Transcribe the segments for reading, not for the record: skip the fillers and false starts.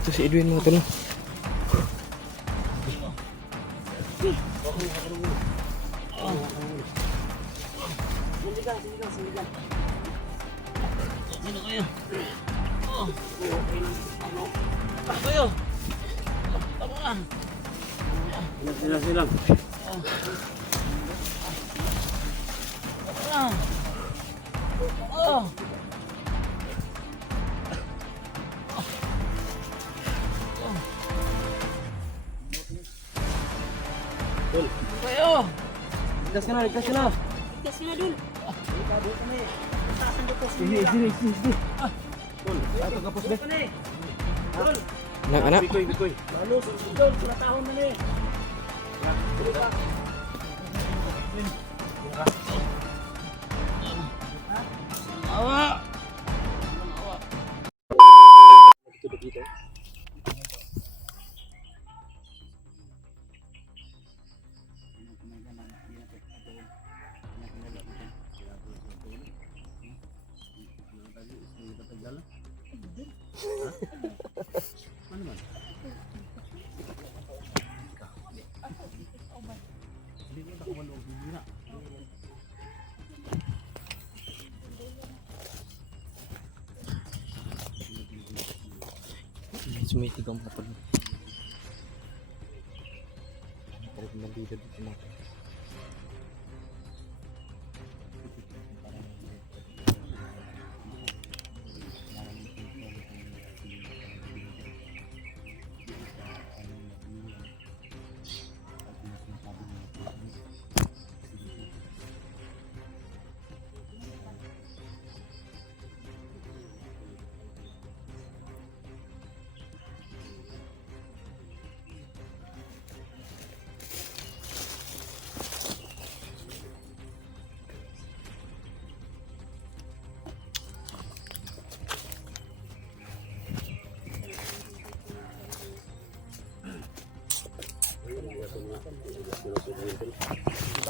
Ito si Edwin mga tol. Sino kayo? Kayo? Tama na. Silang. Dul. Kayo? Ligtas ka na, ligtas ka na. Ligtas na dun. Sige. Dul, ato kapos be. Anak. Bikoy. Lalo, susunod, sulatahon na ni. Awa! Dito. Sumitig ang mga tol. Parang nandito dito mga tol.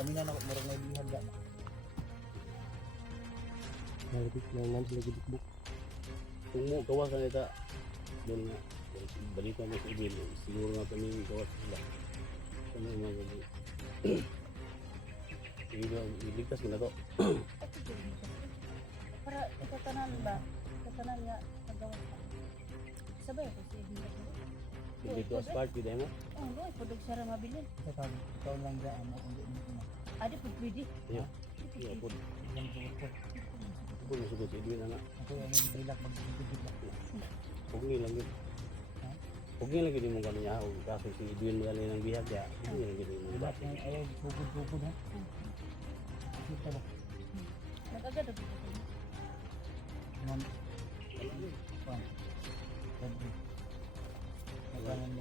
Kami na murag may bihag ya. Nalagit na lagi bukbuk. Kung mo gawa ka nita doon nga balita mo sa ibig siguro na kami gawa sila. Kami mga gabi. Iligtas mo na to. Para ikatanan ba? Ikatanan nga nagawa ka. Sabay ako sa hindi ko. Dito as part with mo. Oh, doy pudog sa mabilin. Ikaw lang daan mo kung di mo. Adi pud pwede. Yeah. Yeah, pud. Pud mo sugod Edwin na. Ako yung nagbilak magbibigit lang. Pugi lang yun. Pugi lang yun mo kanya o kaso si Edwin mo galing ng bihag ya. Pugi lang yun mo ba? Ayaw bugod ha. Kita ba? Nagagad ako. Man.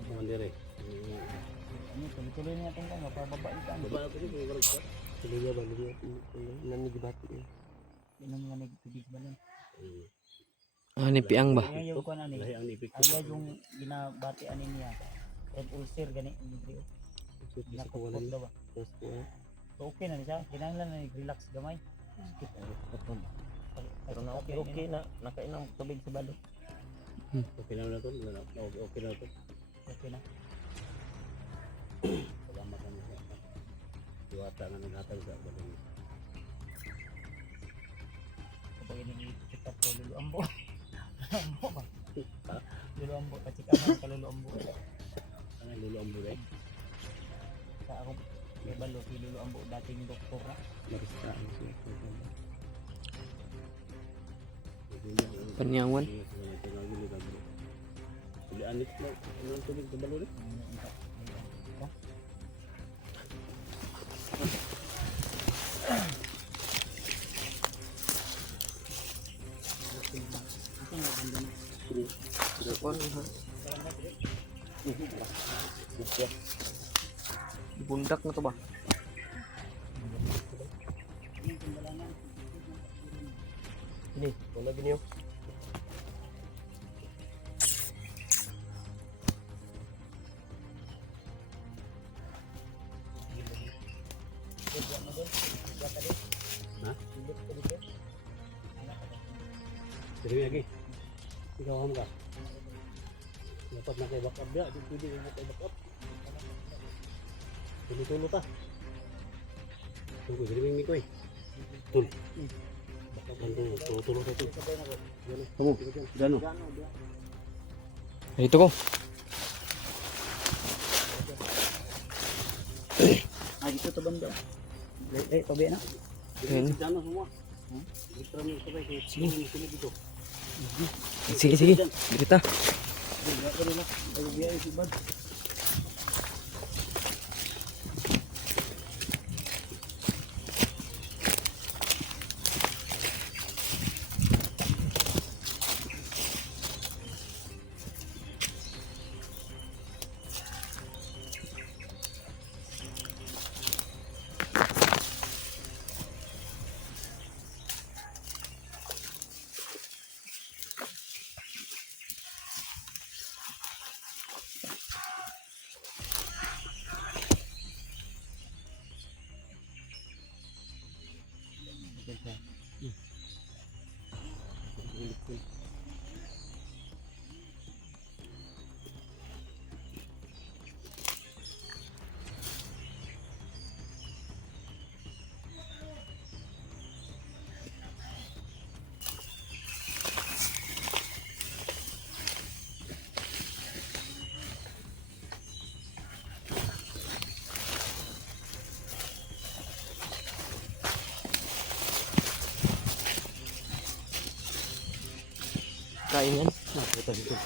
Mandiri. Ini tuloy-tuloy niya itong kong mapababa ito. Baba na ito yung barag ka. Tuloy niya ba? Nanigibati niya. Inang nga nagtubig ba nun? Ni Piang ba? Ayaw ko na ni. Ayaw yung ginabatian niya. Red ulcer gani. Nakukot daw ba? So okay na siya. Kinahanglan na nag-relax gamay. Pero na okay na. Nakainang tubig sa balo. Okay na ito? Okay na ito? Okay na. Salamat kami sa diwata na naghatag sa balo. Kapag inikita po luluambo. Luluambo ba? Luluambo. Kachika na ka luluambo. Ano luluambo rin? Sa ako may balo si luluambo dating doktor na. Marista ang siya. Panyangan. Anit na ang tubig sa balo rin. Bundak na to ba? Ini, wala gini yun. Ha? Sige lagi. Ikaw ham ka. Dapat na kay backup dia, di pwede mo kay backup. Tulo-tulo ta. Tunggu diriming mi koy. Tul. Backup lang tulo-tulo ta tul. Kamu, gano? Dito ko. Ah, dito to banda. Tabi na. Ayun. Gano semua. Dito mi sabay kay sini dito. Sige, sige. Dito. Kain yan. Nah, kita dito.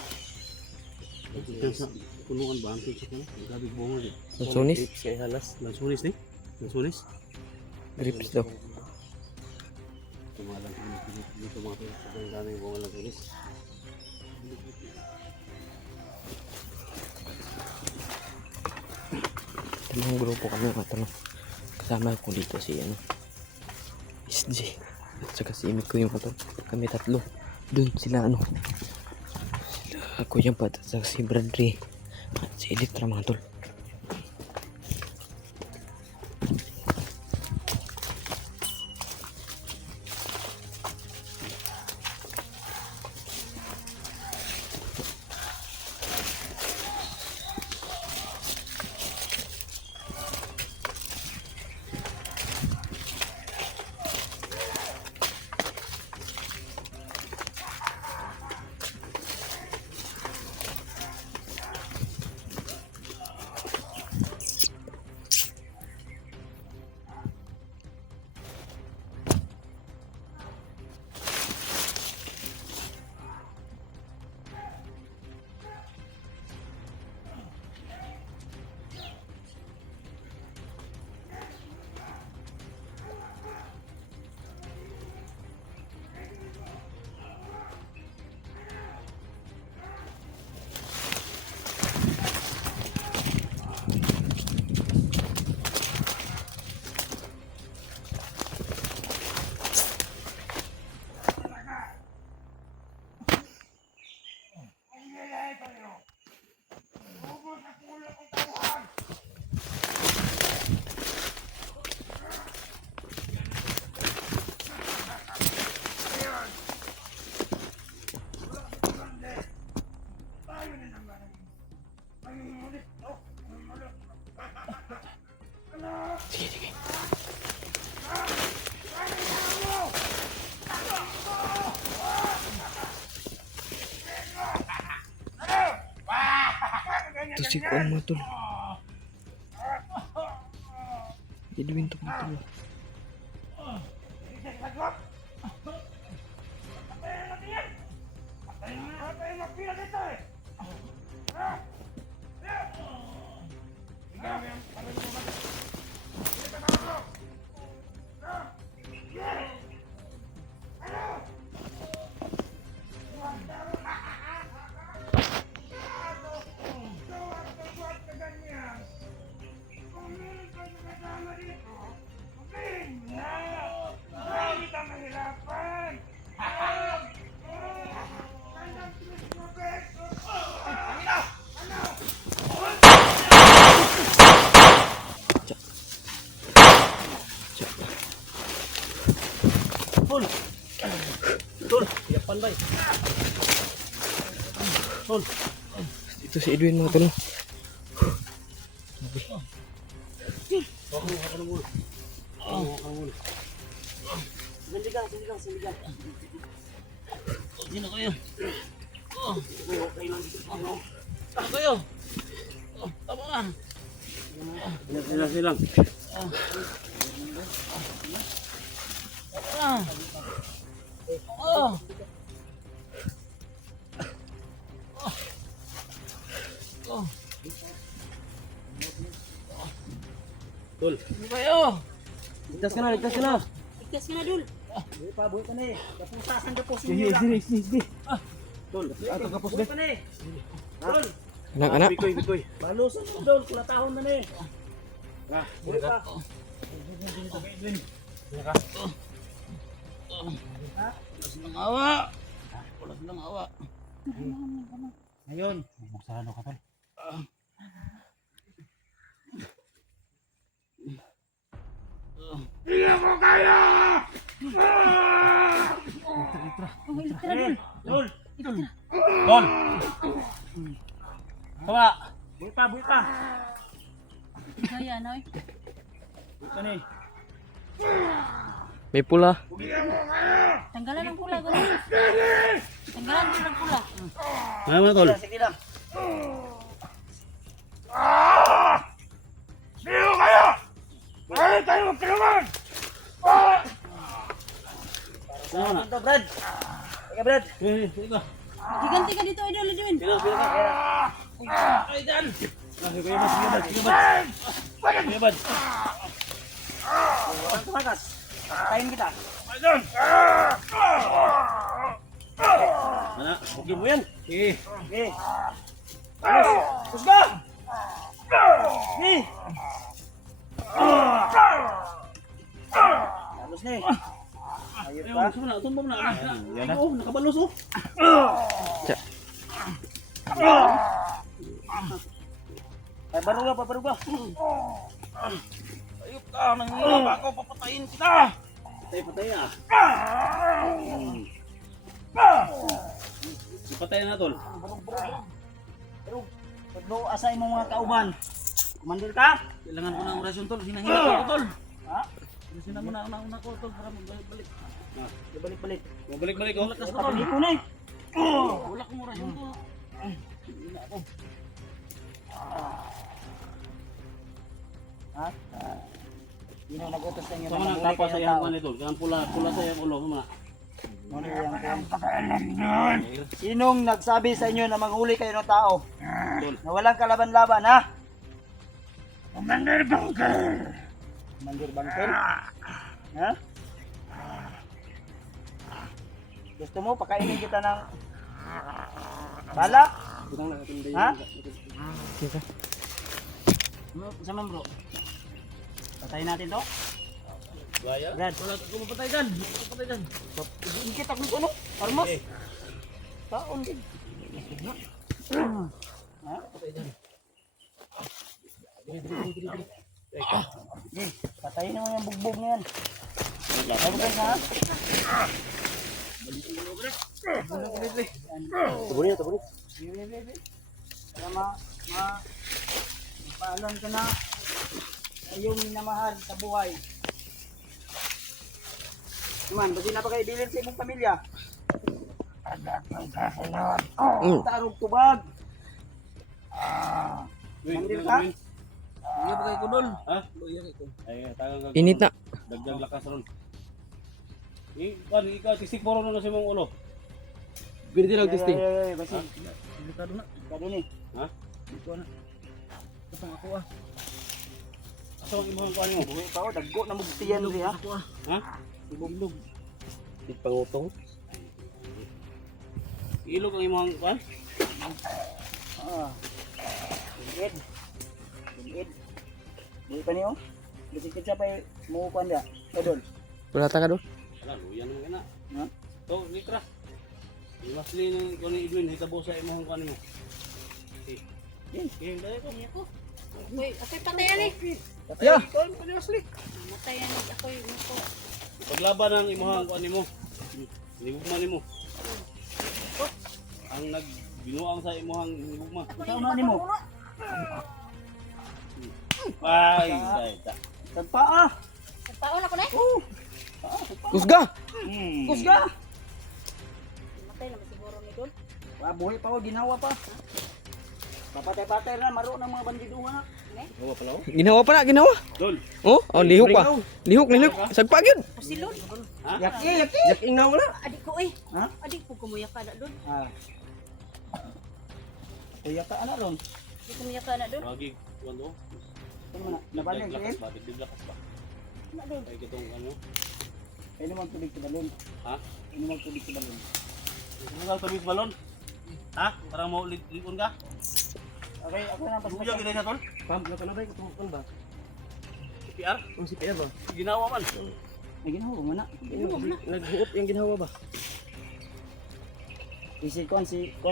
Dito sa punuan ba ang sa kana? Ang gabi bungo di. Lansunis? Kay halas, lansunis ni. Lansunis. Grips daw. Tumalang dito mga to. Ang daming bunga lansunis. Tamang grupo kami mga tanong. Kasama ko dito si ano. SG. At saka si Imik ko yung mga kami tatlo. Doon sila ano. Sila Kuya Pat at saka si Bradley. At si Elitra mga tol. Sige, sige. Ito si Kuan mga tol. Jadiin to mga tol. Tul, siap pandai. Ito si Edwin mga tol. Sandigan. Sino kayo? Okay lang. Ano kayo? Tama na. Silang. Tol. Ano kayo? Ligtas ka na, ligtas ka na. Ikas ka na, Dul. Buhay ka na eh. Kapusasan ka po Sige, sige. Tol. Ato ka Buhay ka na eh. Dol, Anak. Bikoy. balusan mo Dol. Kulatahon na na eh. Buhay pa. Awa. Wala silang awa. Ngayon. Magsarado ka tol. Oh, ilitra, Dul. Dol. Tol. Tama. Buhay pa. Kaya na, eh. Buhay ka na eh. May pula. Tanggalan ang pula, Dul. Tanggalan din ang pula. Ano tol? Sige lang. Tama na. Ito, Brad. Teka, Brad. Sige ka. Giganti ka dito, Idol, Edwin. Sino ka? Ay, dan! Sige bad. Walang tumakas. Patayin kita. Mana? Okay mo yan? Sige. Okay. Pusga! Okay. Halos na eh. Ayun Ayun, pa. tumbang na. Yan na. Nakabalos oh. Ay, baruga. Ayup ka, nangyayap ako, papatayin kita! Patay na. Ipatayin na tol. Pero, paglo asay mo mga kauban. Kumandir ka? Kailangan ko ng orasyon tol, hinahina ko tol. Ha? Orasyon na muna, una ko tol, para magbalik-balik. Balik-balik. Magbalik-balik oh. Lakas ko tol. Patuloy ko na eh. Wala kong orasyon tol. Ha? Sino nag-utos sa inyo na Sama na, manghuli tapos kayo sa ng iyang tao? man tol. Kaya pula sa iyang ulo, sama na. Ano yan? Sinong nagsabi sa inyo na manghuli kayo ng tao? Tol. Na walang kalaban-laban, ha? Commander Bunker? Ha? Gusto mo, pakainin kita ng bala? Ha? Sige. Sama bro. Patayin natin to? Gaya? Brad. Wala ko mapatay dyan. Ingkit ako ano? Armas? Taon din. Ha? Patayin mo yung bugbog na yan. Sabi ka ha? Tubuli. Para paalam ka na sa iyong minamahal sa buhay. Man, basi na pa kayo bilin sa imong pamilya. Tarog tubag. Mandil ka? Iya ba kay ko dol? Ha? Iya kay ko. Ay, tagang ka. Init na. Dagdag lakas ron. Ikaw, tisik mo ron na sa mong ulo. Ganito lang testing. Basi. Delikado na. Kado ni. Ha? Dito na. Ito ako ah. Asa ang imong kuan mo? Buhay pa o, daggo na mugtiyan ri ha. Ha? Ilog. Di pangutong. Ilog ang imong kuan? Ah. Ed. Buhay pa niyo. Basi kita pa mo kuan da. Kadol. Wala ta ka doon. Wala, luyan naman kana. Ha? To, litra. Imasli ng kuan ni Edwin hitabo sa imong kuan mo. Okay, dali ko. Ako. Ako'y patayan eh. Yeah. Kuan pa ni Masli. Matayan eh. Ako'y ako. Paglaban ng imong kuan nimo. Nigugma nimo. Ang Binuang sa imuhang hugma. Ikaw na nimo. Ay, ta. Tagpaa. Nagpaon ako na eh. Kusga! Kusga. Matay naman siguro ni Dol. Buhay pa o, ginawa pa. Papatay-patay na, maro ng mga bandiduhan na. Hawa pala oh. Ginawa pa na, ginawa. Dol. Oh, lihok pa. Lihok, lihok. Sagpag yun. Pasilon. Yaki, yaki. Yaking na wala. Adik ko eh. Ha? Adik po kumuya ka na Dol. Ah. Kaya ka ana ron. Di kumuya ka na Dol. Wagi kuno. Ano na, nabalik Lakas rin. ba? Lakas ba? Na Dol. Ay kitong ano? Kaya naman tubig sa balon. Ha? Kaya naman tubig sa balon. Ano ka tumis balon? Ha? Parang mau lipon ka? Okay, ako na pas. Buya kita sa tol. Pam, nakalabay ko tungkol ba? CPR? Ang CPR ba? Ginawa man. May ginawa mo na. Naghuot yung ginawa ba? Si Kon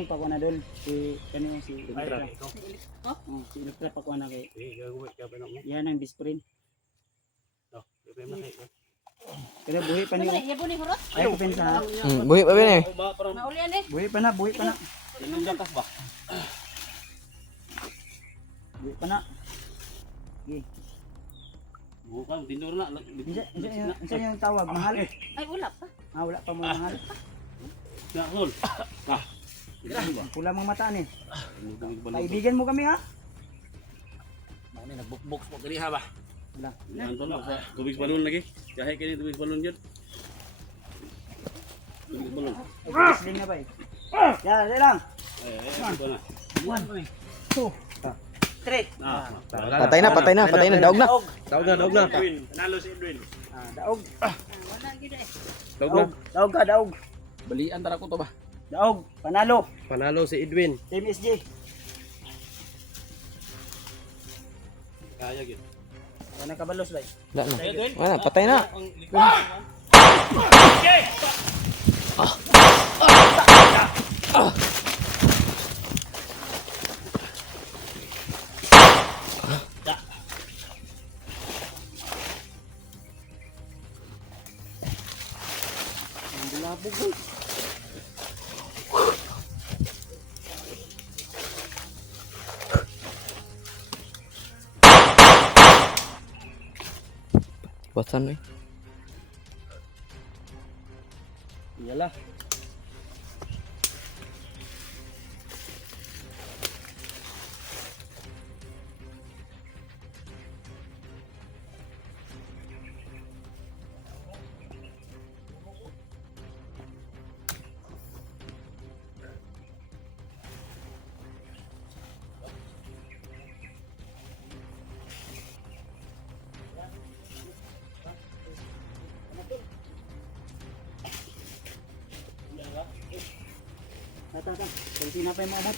pa ko na doon. Si kanino si Ay, Elektra. ikaw. Si Elektra pa ko na kay. Eh, gagawin ka pa na mo. Yan ang bisprin. Oh, ipay mo kay. Kaya buhi pa Ano niyo. na, yabo ni Horot? Ay, pensa ha. Buhi pa ba eh? Ba parang Maulian eh. Buhi pa na, buhi pa na. ilang lakas ba? Buhi pa na. Bukan tindur na. Isa yung tawag, mahal. Ay, wala pa. Ah, wala pa mo mahal. Ya, tol. Ah. Pula mong mata ni. Balon. Kaibigan mo kami ha. Mana nagbukbok mo kani ha ba? Wala. Yan tol, sa tubig balon lagi. Kahit kini tubig balon jud. Tubig balon. Wrestling na ba eh. Yan, yan lang. Ito na. 1, 2, 3. Ah, Patay na, daog na. daog na. Nanalo si Edwin. Daog. Wala gid eh. Daog. Daog ka, daog. Balian tara ko to ba? Daog. Panalo. Panalo si Edwin. Team SG. Kaya gid. Wala ka balos ba? Wala na. Wala, patay na. Basan eh. Iyalah. Tata, konti na pa yung mga bot.